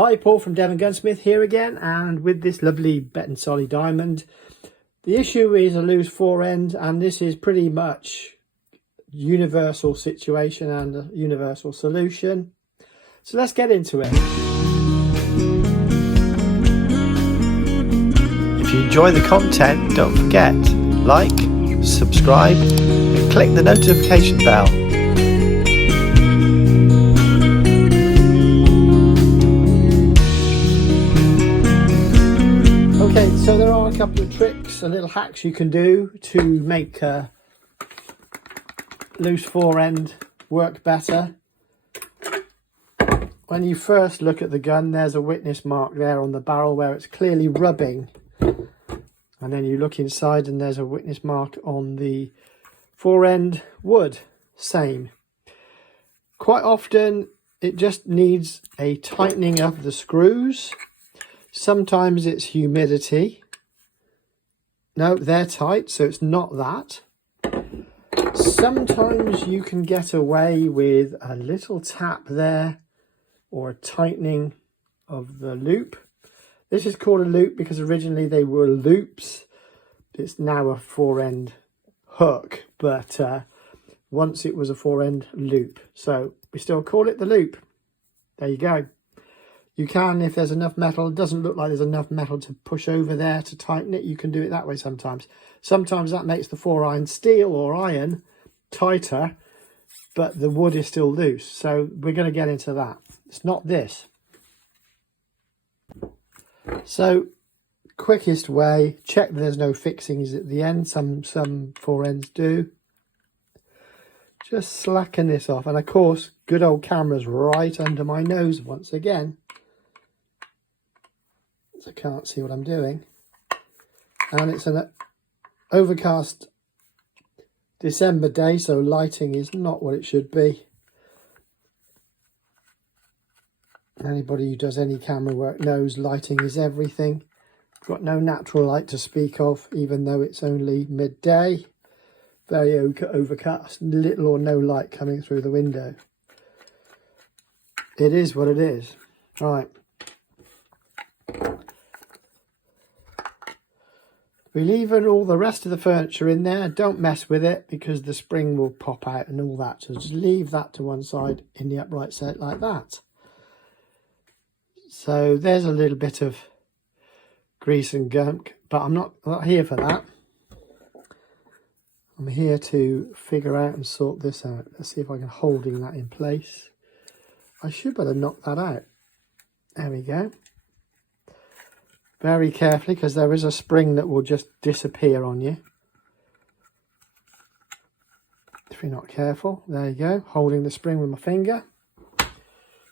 Hi, Paul from Devongunsmith here again, and with this lovely Bettinsoli diamond. The issue is a loose fore-end, and this is pretty much universal situation and a universal solution. So let's get into it. If you enjoy the content, don't forget, like, subscribe and click the notification bell. Okay, so there are a couple of tricks and little hacks you can do to make a loose fore-end work better. When you first look at the gun, there's a witness mark there on the barrel where it's clearly rubbing. And then you look inside and there's a witness mark on the fore-end wood. Same. Quite often it just needs a tightening of the screws. Sometimes it's humidity. No, they're tight, so it's not that. Sometimes you can get away with a little tap there or a tightening of the loop. This is called a loop because originally they were loops. It's now a fore-end hook, but once it was a fore-end loop. So we still call it the loop. There you go. You can, if there's enough metal, it doesn't look like there's enough metal to push over there to tighten it, you can do it that way sometimes. Sometimes that makes the fore-iron steel or iron tighter, but the wood is still loose. So we're going to get into that. It's not this. So quickest way, check that there's no fixings at the end. Some fore-ends do. Just slacken this off. And of course, good old camera's right under my nose once again. I can't see what I'm doing, and it's an overcast December day, so lighting is not what it should be. Anybody who does any camera work knows lighting is everything. Got no natural light to speak of, even though it's only midday. Very overcast, little or no light coming through the window. It is what it is. Right. We're leaving all the rest of the furniture in there. Don't mess with it because the spring will pop out and all that. So just leave that to one side in the upright set like that. So there's a little bit of grease and gunk, but I'm not here for that. I'm here to figure out and sort this out. Let's see if I can holding that in place. I should better knock that out. There we go. Very carefully, because there is a spring that will just disappear on you if you're not careful. There you go, holding the spring with my finger.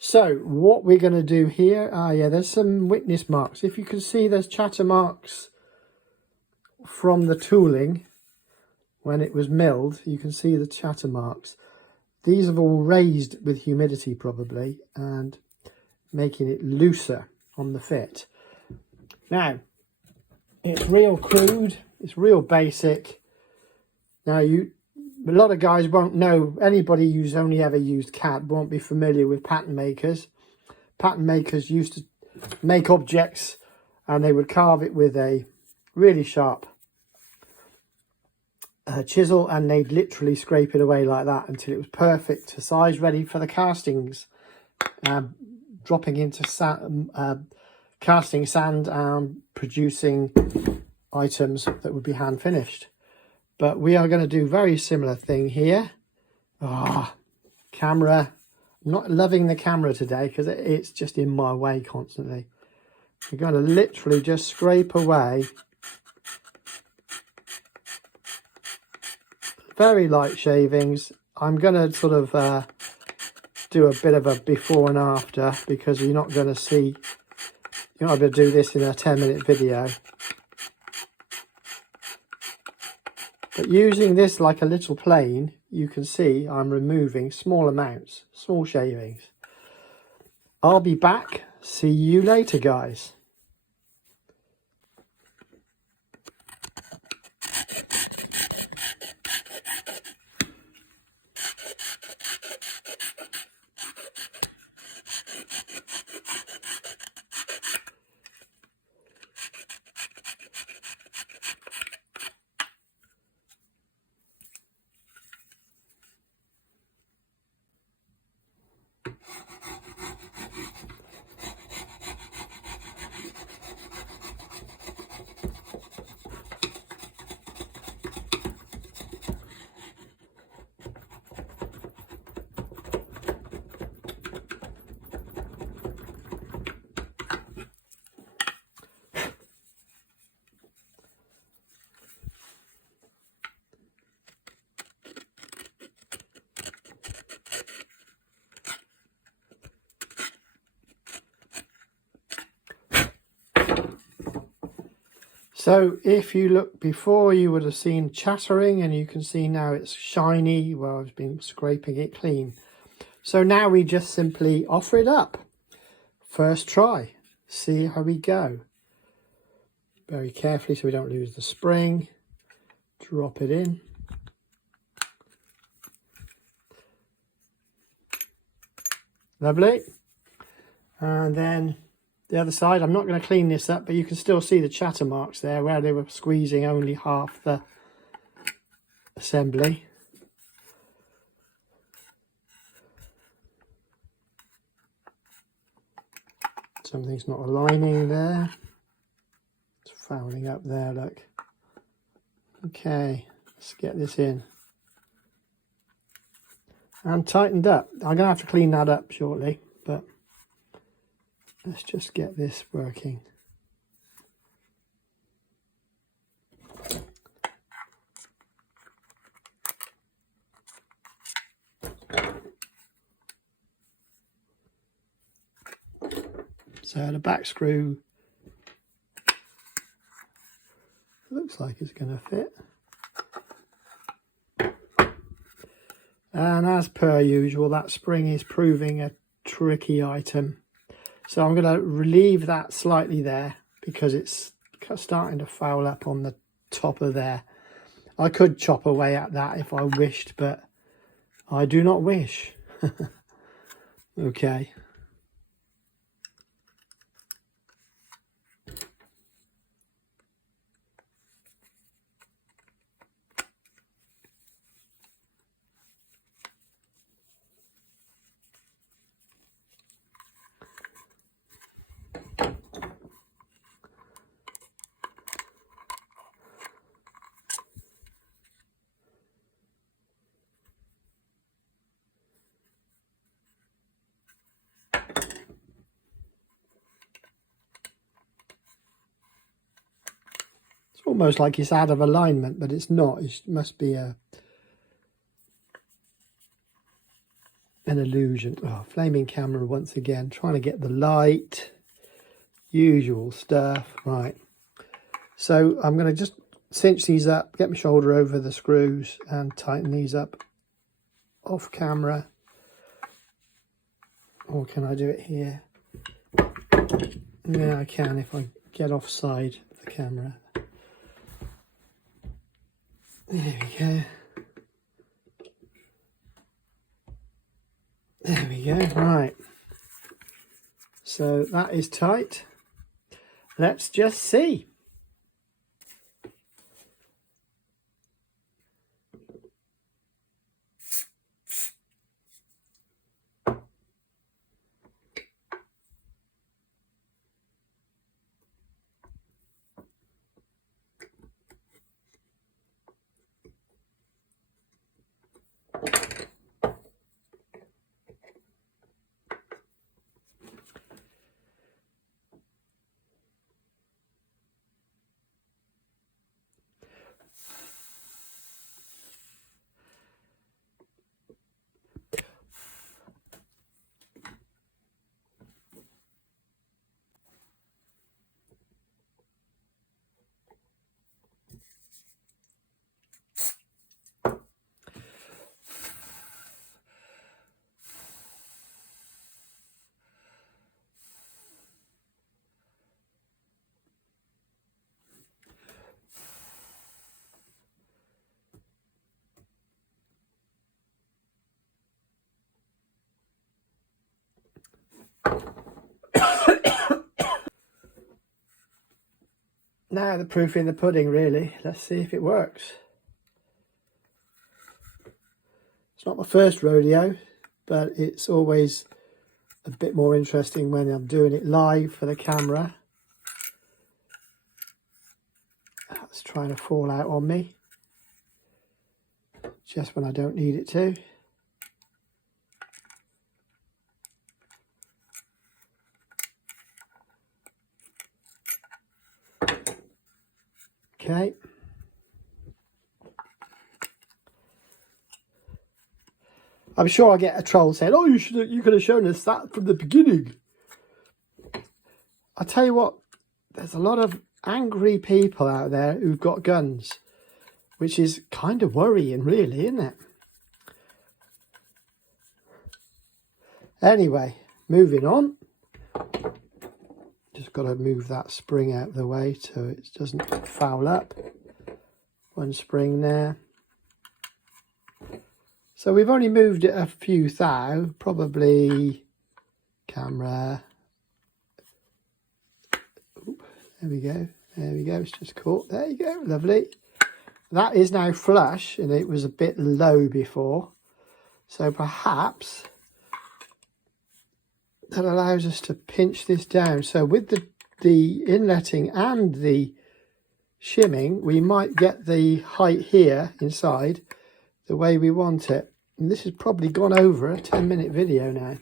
So what we're going to do here, yeah, there's some witness marks. If you can see, there's chatter marks from the tooling when it was milled. You can see the chatter marks. These have all raised with humidity probably and making it looser on the fit. Now, it's real crude, it's real basic. Now, a lot of guys won't know, anybody who's only ever used CAD won't be familiar with pattern makers. Pattern makers used to make objects and they would carve it with a really sharp chisel, and they'd literally scrape it away like that until it was perfect to size, ready for the castings, dropping into casting sand and producing items that would be hand finished. But we are going to do very similar thing here. Camera. I'm not loving the camera today because it's just in my way constantly. We're going to literally just scrape away. Very light shavings. I'm going to sort of do a bit of a before and after because you're not going to see. You're not going to do this in a 10-minute video. But using this like a little plane, you can see I'm removing small amounts, small shavings. I'll be back. See you later, guys. So if you look before, you would have seen chattering, and you can see now it's shiny. Well, I've been scraping it clean. So now we just simply offer it up. First try. See how we go. Very carefully so we don't lose the spring. Drop it in. Lovely. And then the other side, I'm not going to clean this up, but you can still see the chatter marks there where they were squeezing only half the assembly. Something's not aligning there. It's fouling up there, look. Okay, let's get this in. And tightened up. I'm going to have to clean that up shortly, but let's just get this working. So the back screw looks like it's going to fit. And as per usual, that spring is proving a tricky item. So I'm going to relieve that slightly there because it's starting to foul up on the top of there. I could chop away at that if I wished, but I do not wish. Okay. Almost like it's out of alignment, but it's not. It must be an illusion. Oh, flaming camera once again, trying to get the light. Usual stuff. Right. So I'm going to just cinch these up, get my shoulder over the screws and tighten these up off camera. Or can I do it here? Yeah, I can if I get offside of the camera. There we go. There we go. Right. So that is tight. Let's just see. Now the proof in the pudding, really. Let's see if it works. It's not my first rodeo, but it's always a bit more interesting when I'm doing it live for the camera. That's trying to fall out on me. Just when I don't need it to. Okay. I'm sure I'll get a troll saying, "Oh, you could have shown us that from the beginning." I tell you what, there's a lot of angry people out there who've got guns, which is kind of worrying, really, isn't it? Anyway, moving on. Just got to move that spring out of the way so it doesn't foul up. One spring there. So we've only moved it a few thou, probably camera. Oop, there we go. There we go. It's just caught. There you go. Lovely. That is now flush, and it was a bit low before. So perhaps that allows us to pinch this down. So with the inletting and the shimming, we might get the height here inside the way we want it. And this has probably gone over a 10-minute video now.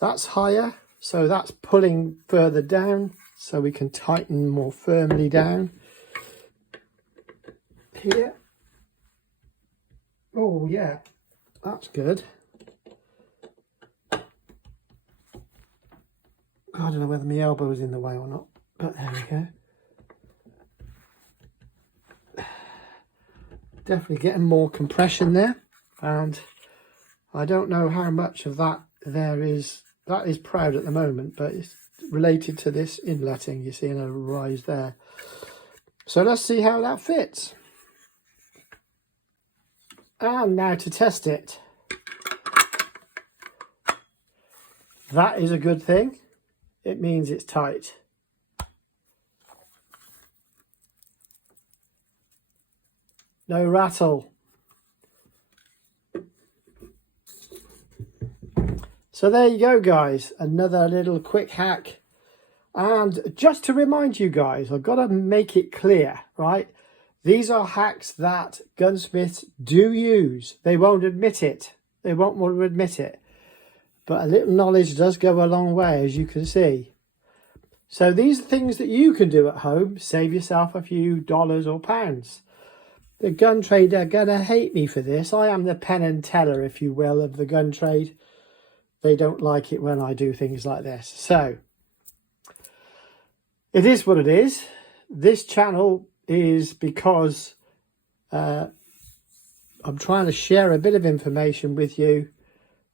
That's higher, so that's pulling further down, so we can tighten more firmly down here. Oh yeah, that's good. I don't know whether my elbow is in the way or not, but there we go. Definitely getting more compression there, and I don't know how much of that there is. That is proud at the moment, but it's related to this inletting. You're seeing a rise there. So let's see how that fits. And now to test it. That is a good thing. It means it's tight. No rattle. So there you go, guys. Another little quick hack. And just to remind you guys, I've got to make it clear, right? These are hacks that gunsmiths do use. They won't admit it. They won't want to admit it. But a little knowledge does go a long way, as you can see. So these are things that you can do at home. Save yourself a few dollars or pounds. The gun trade are going to hate me for this. I am the Penn and Teller, if you will, of the gun trade. They don't like it when I do things like this. So it is what it is. This channel is because I'm trying to share a bit of information with you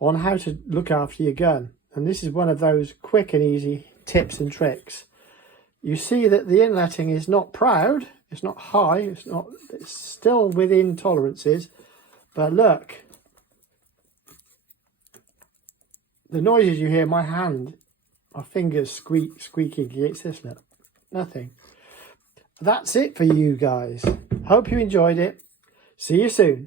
on how to look after your gun. And this is one of those quick and easy tips and tricks. You see that the inletting is not proud. It's not high. It's still within tolerances. But look, the noises you hear, my fingers squeaking against this, look, nothing. That's it for you guys. Hope you enjoyed it. See you soon.